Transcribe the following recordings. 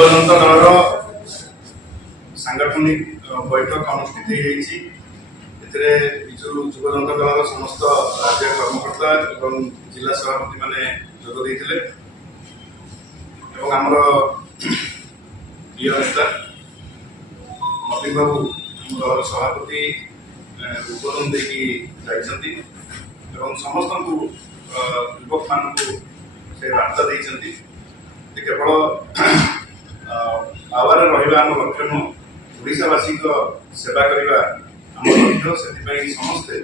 ଯୁବଜନତା ଦଳର ସାଂଗଠନିକ ବୈଠକ ଅନୁଷ୍ଠିତ ହୋଇଯାଇଛି। ଏଥିରେ ଯୁବଜନତା ଦଳର ସମସ୍ତ ରାଜ୍ୟ କର୍ମକର୍ତ୍ତା ଏବଂ ଜିଲ୍ଲା ସଭାପତି ମାନେ ଯୋଗ ଦେଇଥିଲେ ଏବଂ ଆମର ପ୍ରିୟ ନେତା ନବୀନ ବାବୁ ଆମର ସଭାପତି ଉଦ୍ବୋଧନ ଦେଇକି ଯାଇଛନ୍ତି ଏବଂ ସମସ୍ତଙ୍କୁ ଯୁବକ ମାନଙ୍କୁ ସେ ବାର୍ତ୍ତା ଦେଇଛନ୍ତି ଯେ କେବଳ ପାୱାରରେ ରହିବା ଆମ ଲକ୍ଷ୍ୟ ନୁହଁ, ଓଡ଼ିଶାବାସୀଙ୍କ ସେବା କରିବା ଆମ ଲକ୍ଷ୍ୟ। ସେଥିପାଇଁ ସମସ୍ତେ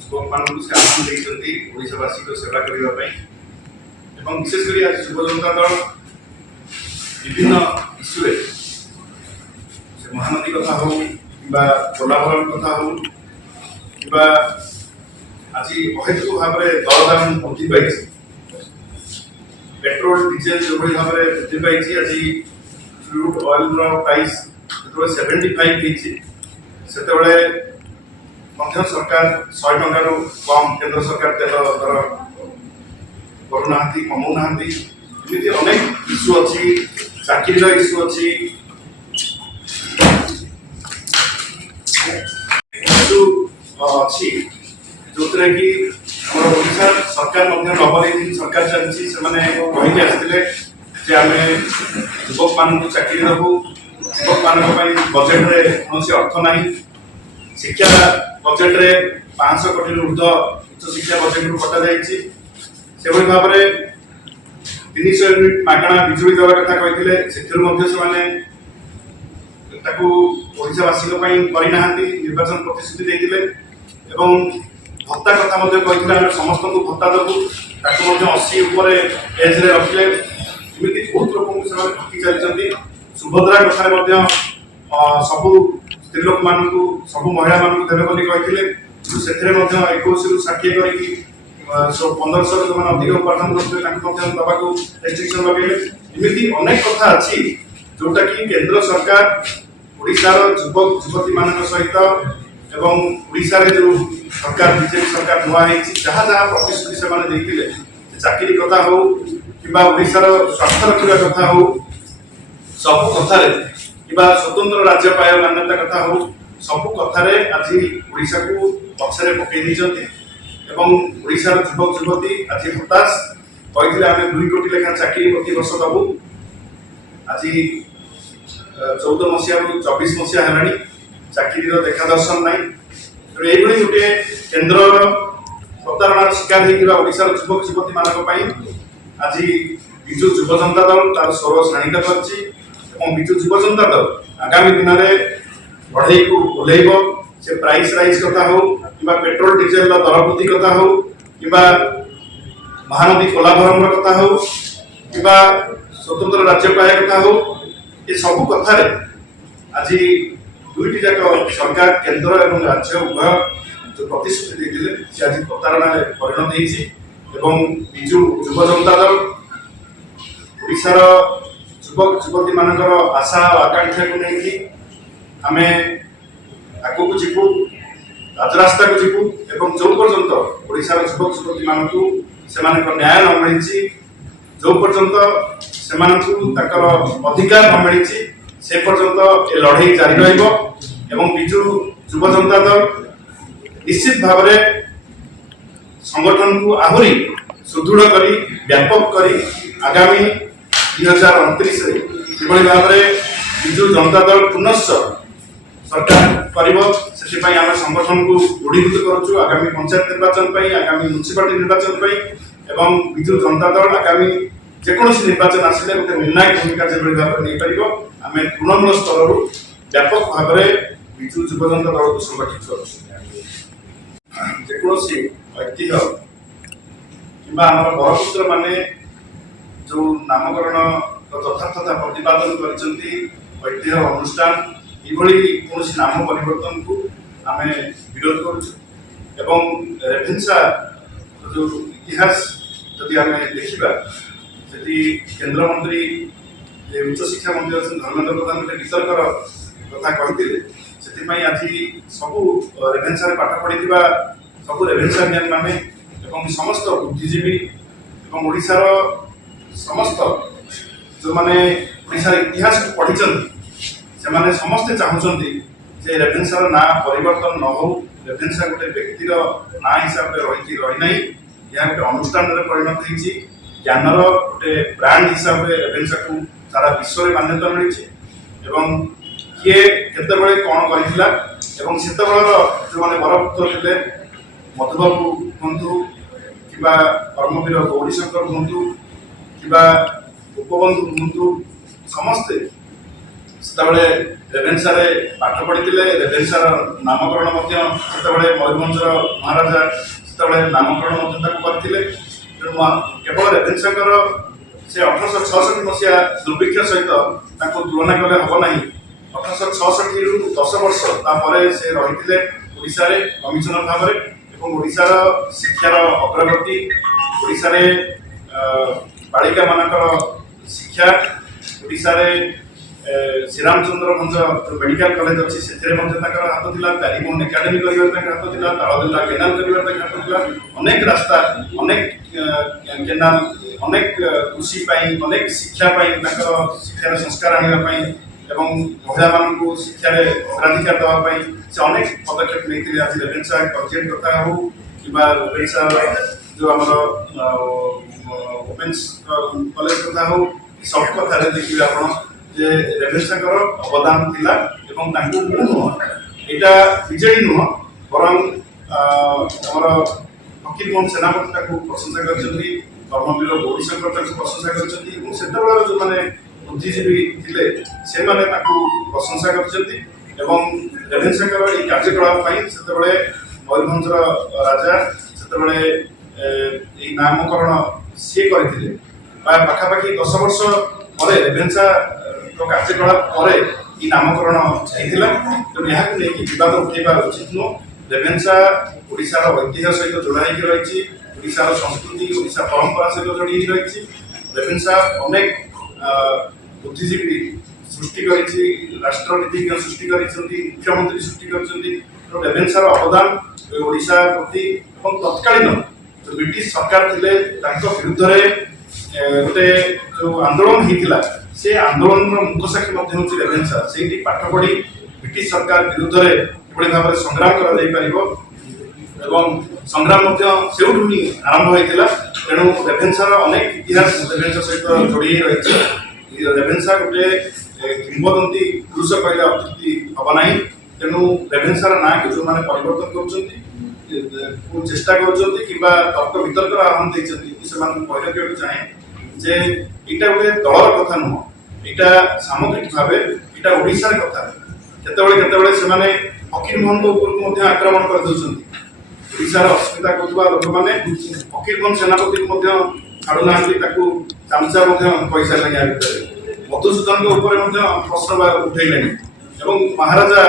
ଯୁବକମାନଙ୍କୁ ସେ ଆହ୍ୱାନ ଦେଇଛନ୍ତି ଓଡ଼ିଶାବାସୀଙ୍କ ସେବା କରିବା ପାଇଁ ଏବଂ ବିଶେଷ କରି ଆଜି ଯୁବଜନତା ଦଳ ବିଭିନ୍ନ ଇସ୍ୟୁରେ ସେ ମହାନଦୀ କଥା ହଉ କିମ୍ବା କୋଲାଭରମ କଥା ହଉ କିମ୍ବା ଆଜି ଅହେତୁକ ଭାବରେ ଦରଦାମ ବୃଦ୍ଧି ପାଇଛି, पेट्रोल डीजेल जो भाव में वृद्धि पाई, आज क्रूड ऑयल प्राइस जो 75 से सरकार 100 टकर कम केंद्र सरकार तेल दर करूना कमाऊना एमती अनेक इश्यू अच्छी चाकरी इश्यू अच्छी जो कि ओडिशा सरकार डबल इंजिन सरकार चलती कहीकि आसते युवक मान चाकरी देवु, युवक मान बजेट रे कौन अर्थ ना, शिक्षा बजेट रे 500 कोटी ऊर्ध्व उच्च शिक्षा बजेट रू कटा जाइए। से भाव में 300 यूनिट मागणा बिजुली देवा कथा कहते ओडिशावासी करना निर्वाचन प्रतिश्रुति देते भत्ता कथा कहते समस्त को भत्ता देवु 80 एज रे रखिले एमती बहुत लोक ठकी चलती। सुभद्रा कथा सबू स्त्री लोक मान सब महिला मान देवे बोली कहते से 21 रू 60 कर 1500 जो अधिक उपार्जन करते दवा रेस्ट्रिक्शन लगे। एमती अनेक कथा अच्छी जोटा कि केंद्र सरकार ओडिशार युवक युवती मान सहित एवं ओडिशा रे जो सरकार बीजेपी सरकार नुआ जहाँ जहाँ प्रतिश्रुति से चाकरी कथा हो कि ओडिशार स्वास्थ्य रखा कथा हो सबु कथार कि स्वतंत्र राज्य पाय मान्यता कथा हो सबु कथार आज ओडिशा को पक्षरे पकई ओडिशार युवक युवती आज हताश कहते आम 2 कोटी लेखा चाकरी प्रति वर्ष दबू। आज 14 मसीह 24 मसीहा है चाकरी देखा दर्शन ना, ये गोटे केन्द्र प्रतारणार शिकार होता ओडिशार युवक युवती मान आज विजु युव जनता दल तार स्वर शाणित कर विजु युव जनता दल आगामी दिन में बढ़ई को ओल्लैब से प्राइस राइज कथा हो कि पेट्रोल डीजेल दर वृद्धि कथा हो कि महानदी कोलाभरम कथा हो कि स्वतंत्र राज्य पाय कथा हो ये सबू कथार आज दुईटी जाक सरकार केंद्र और राज्य उभय जो प्रतिश्रुति देते आज प्रतारणा परिणत होती। विजु युव जनता दल ओडिशार युवक युवती मान आशा और आकांक्षा को लेकिन आम आगू को जीवु राजरास्ता को जीवु एवं जो पर्यंत ओडिशार युवक युवती मान से न्याय न मिली जो पर्यंत से अधिकार न मिली से पर्यंत ए लड़ाई जारी रहिबो। विजु युव जनता दल निश्चित भाव में संगठन को आहरी सुदृढ़ करी व्यापक करी आगामी 2029 भाव में विजु जनता दल पुनश्च सरकार से आम संगठन को दृढ़ीभूत करुचु आगामी पंचायत निर्वाचन आगामी म्युनिसिपालिटी निर्वाचन एवं विजु जनता दल आगामी जेकोसी निर्वाचन आसिले गोटे निर्णायक भूमिका जो भाव में नहीं पार आम तृणमूल स्तर व्यापक भाव में विजु युव जनता दल को संगठित करोसी ऐतिह्य कि बरपुत्र माने जो नामकरण यथार्थता प्रतिपादन कर अनुष्ठान कौन नाम परिवर्तन को आम विरोध करुँ। रेभेन्सा जो इतिहास जदि आम देखा से केंद्र मंत्री उच्च शिक्षा मंत्री अच्छे धर्मेंद्र प्रधान गोटे वितर्कर कथा कहते से आज सबू रेभेन्सा पाठ पढ़ी सबू रेभेन्सानियन माने समस्त बुद्धिजीवी ओडिशार समस्त जो माने ओडिशार इतिहास को पढ़ी से समस्ते चाहते जे रेभेन्सार ना परिवर्तन न हो रेभेन्सा गोटे व्यक्तिर ना हिसाब से रही ना यह गोटे अनुष्ठान परिणत होती ज्ञानर गोटे ब्रांड हिसाब से रेभेन्सा को सारा विश्व में मान्यता मिली किए केतबेले कौन करथिला एवं सेतबेलर जो माने बरपुत्र थिले मधुबाबू हुंतु किबा कर्मवीर गौरीशंकर हुंतु किबा उपबंधु हुंतु समस्ते सेतबेले रेभेन्सा रे पाठ पढ़िथिले रेभेन्सार नामकरण मध्य सेतबेले मयूरभंजर महाराजा सेतबेले नामकरण मध्य ताको करथिले तेणु केवल रेभेन्साकर से 1866 मसीहा दुर्भिक्ष सहित ताको तुलना कले हबो नाही 1866 रु 10 वर्ष तापर से रही ओडिशा रे कमिशनर भाव में ओडिशार शिक्षार अग्रगति ओडिशा रे बालिका मानकर शिक्षा ओडिशा रे श्रीरामचंद्र भंज जो मेडिकल कॉलेज अच्छी से हाथ थिला प्यारीमोहन एकाडेमी कर हाथ थिला तालदेला केनाल कर हाथ थिला अनेक रास्ता अनेक केनाल अनेक कृषि अनेक शिक्षा शिक्षार संस्कार आने एवं महिला मानू शिक्षार अग्राधिकार देवाई से अनेक पदक्षेप नहीं आज रेभेन्सा कलेज कथा हो कि रेभेन्सा जो आम ओमेन्स कलेज कथा हो सब कथा देखिए आप जे रेभेन्साकर अवदान थिला एवं तांको नुह एटा विजयी नुह बरं आमर फकीरमोहन सेनापति ताको प्रशंसा करछन्ती कर्मवीर गौरीशंकर ताको प्रशंसा करछन्ती एवं सेतबेलर जो माने बुद्धिजीवी थिले से माने ताको प्रशंसा करछन्ती एवं रेभेन्साकर এই कार्यकलाप ପାଇଁ ସେତେବେଳେ ମୟୂରଭଞ୍ଜର ରାଜା ସେତେବେଳେ এই नामकरण से କରିଥିଲେ ପାଖାପାଖି 10 ବର୍ଷ ପରେ रेभेन्सा कार्यकलाप पर ये नामकरण होता तेणु यहाँ विवाद उठेबार उचित नुह रेभेन्सा ओडिशार ऐतिह्य सहित जोड़ा रही ओडिशार संस्कृति ओडिशा परंपरा सहित जोड़ी रही रेभेन्सा अनेक बुद्धिजीवी सृष्टि करी राष्ट्रनीतिज्ञ सृष्टि मुख्यमंत्री सृष्टि कर रेभेन्सार अवदान ओडिशा प्रति तत्कालीन जो ब्रिटिश सरकार थे विरुद्ध गोटे जो आंदोलन होता से आंदोलन मुखसाक्षी हूँ रेभेन्सा से पाठ पढ़ी ब्रिटिश सरकार विरुद्ध में भाव में संग्राम कर संग्राम ही आरंभ होता तेणु रेभेन्सार अनेक इतिहास रेभेन्सा सहित जोड़ी रही रेभेन्सा गोटे किंवदंती पुरुष कहले अत्युक्ति हम ना तेणु रेभेन्सार ना को जो मैंने परिवर्तन कर चेष्टा कर तर्क वितर्क आह्वान देते चाहे जे इटा गोटे दलर कथा नुह इटा सामग्रिक भाव इटा ओडिशार कथा केतबेले से माने फकीरमोहन ऊपर आक्रमण कर ओडिशार अस्मिता करुवा लोक मैंने फकीरमोहन सेनापति छाड़ूना चामचा पैसा लगे मधुसूदन प्रश्न उठेले महाराजा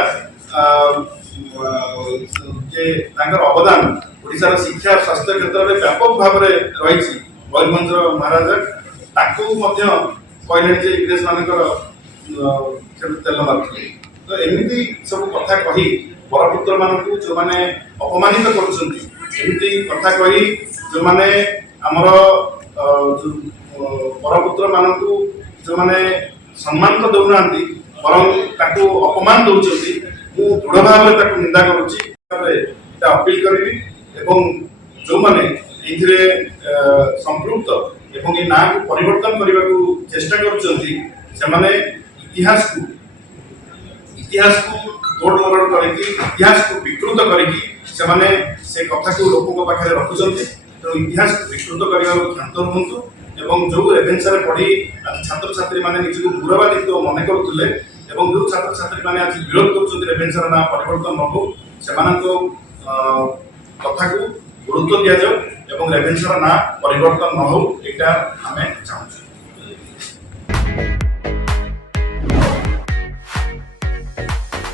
जे अवदान ओडिशार शिक्षा स्वास्थ्य क्षेत्र में व्यापक भाव में रही मयूरभंज महाराजा कहले इंग्रेज मानकर तेल मारुले तो एमती सब कथा कही बरपुत्र मानू जो मैंने अपमानित करमती कथा कही जो मैंने आमर बरपुत्र मानू जो मैंने सम्मान तो दौना बर अपमान दौरान मु दृढ़ भाव में निंदा करुच्ची अपील करी जो मैंने संपृक्त एवं ये ना को परिवर्तन करने को चेष्टा कर इतिहास को तोड़ मरोड़ करके इतिहास को विकृत करके से कथा को लोकों पाखे रखुंट तेणु इतिहास को विकृत करने क्षांत रुहतु एवं जो रेभेन्सा पढ़ी छात्र छात्री मैंने निजी गौरवान्वित मन करुले जो छात्र छात्री मैंने आज विरोध कर रेभेन्सार ना परिवर्तन न हो से कथा को गुरुत्व दि जाऊ रेभेन्सार ना परिवर्तन न हो यहाँ आम चाहूँ।